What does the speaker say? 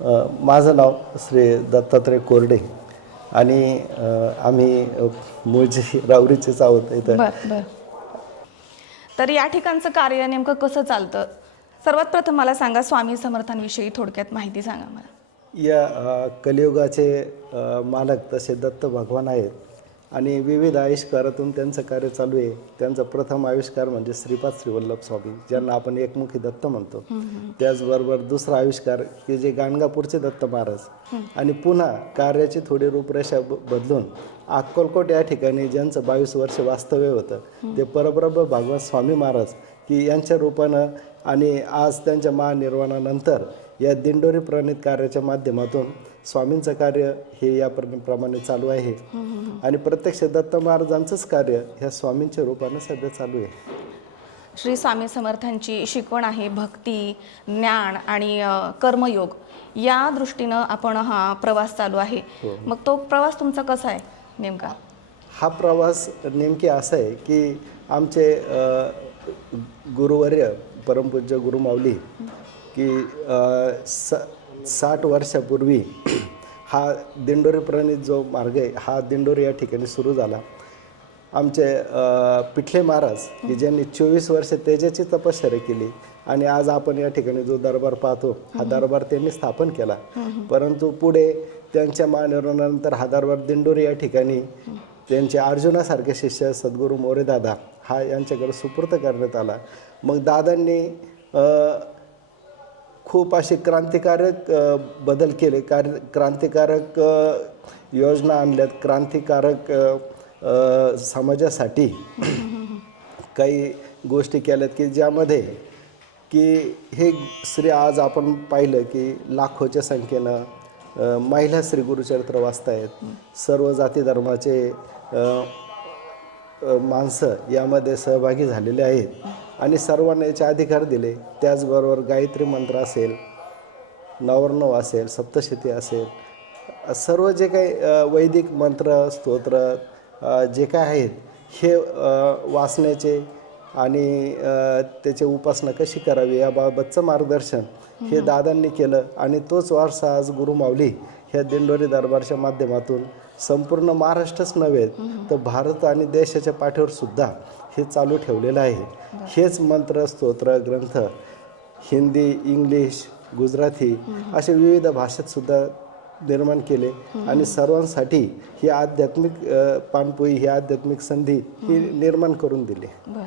माझं नाव श्री दत्तात्रय कोरडे आणि आम्ही मूळचे रावरीचेच आहोत इथं. तर या ठिकाणचं कार्य नेमकं कसं चालतं? सर्वात प्रथम मला सांगा स्वामी समर्थांविषयी थोडक्यात माहिती सांगा मला. या कलियुगाचे मालक तसे दत्त भगवान आहेत. आणि विविध आविष्कारातून त्यांचं कार्य चालू आहे. त्यांचा प्रथम आविष्कार म्हणजे श्रीपाद श्रीवल्लभ स्वामी ज्यांना आपण एकमुखी दत्त म्हणतो. त्याचबरोबर दुसरा आविष्कार की जे गाणगापूरचे दत्त महाराज. आणि पुन्हा कार्याची थोडी रूपरेषा बदलून अक्कलकोट या ठिकाणी ज्यांचं बावीस वर्ष वास्तव्य होतं ते परब्रह्म भागवत स्वामी महाराज की यांच्या रूपानं आणि आज त्यांच्या महानिर्वाणानंतर या दिंडोरी प्रणित कार्याच्या माध्यमातून स्वामींचं कार्य हे या प्र- प्रमाणे चालू आहे. आणि प्रत्यक्ष दत्त महाराजांचंच कार्य ह्या स्वामींच्या रूपानं सध्या चालू आहे. श्री स्वामी समर्थांची शिकवण आहे भक्ती ज्ञान आणि कर्मयोग या दृष्टीनं आपण हा प्रवास चालू आहे. मग तो प्रवास तुमचा कसा आहे? नेमका? हा प्रवास नेमकी असा आहे की आमचे गुरुवर्य परमपूज्य गुरुमाऊली की स साठ वर्षापूर्वी हा दिंडोरीप्रणित जो मार्ग आहे हा दिंडोरी या ठिकाणी सुरू झाला. आमचे पिठले महाराज की ज्यांनी चोवीस वर्ष तेजाची तपश्चर्या केली आणि आज आपण या ठिकाणी जो दरबार पाहतो हा दरबार त्यांनी स्थापन केला. परंतु पुढे त्यांच्या मानवनानंतर हा दरबार दिंडोरी या ठिकाणी त्यांचे अर्जुनासारखे शिष्य सद्गुरू मोरेदादा हा यांच्याकडे सुपूर्त करण्यात आला. मग दादांनी खूप असे क्रांतिकारक बदल केले. कार क्रांतिकारक योजना आणल्यात. क्रांतिकारक समाजासाठी काही गोष्टी केल्यात की ज्यामध्ये की हे श्री आज आपण पाहिलं की लाखोच्या संख्येनं महिला श्री गुरुचरित्र वाचतायत. सर्व जाती धर्माचे माणसं यामध्ये सहभागी झालेले आहेत. आणि सर्वांना याचे अधिकार दिले. त्याचबरोबर गायत्री मंत्र असेल नवरणव असेल सप्तशती असेल. सर्व जे काही वैदिक मंत्र स्तोत्र जे काय आहेत हे वाचण्याचे आणि त्याची उपासना कशी करावी याबाबतचं मार्गदर्शन हे दादांनी केलं. आणि तोच वारसा आज गुरु माऊली ह्या दिंडोरी दरबारच्या माध्यमातून संपूर्ण महाराष्ट्रच नव्हे तर भारत आणि देशाच्या पाठीवर सुद्धा हे चालू ठेवलेलं आहे. हेच मंत्र स्तोत्र ग्रंथ हिंदी इंग्लिश गुजराती असे विविध भाषेत सुद्धा निर्माण केले. आणि सर्वांसाठी ही आध्यात्मिक पाणपोई ही आध्यात्मिक संधी ही निर्माण करून दिली. बर.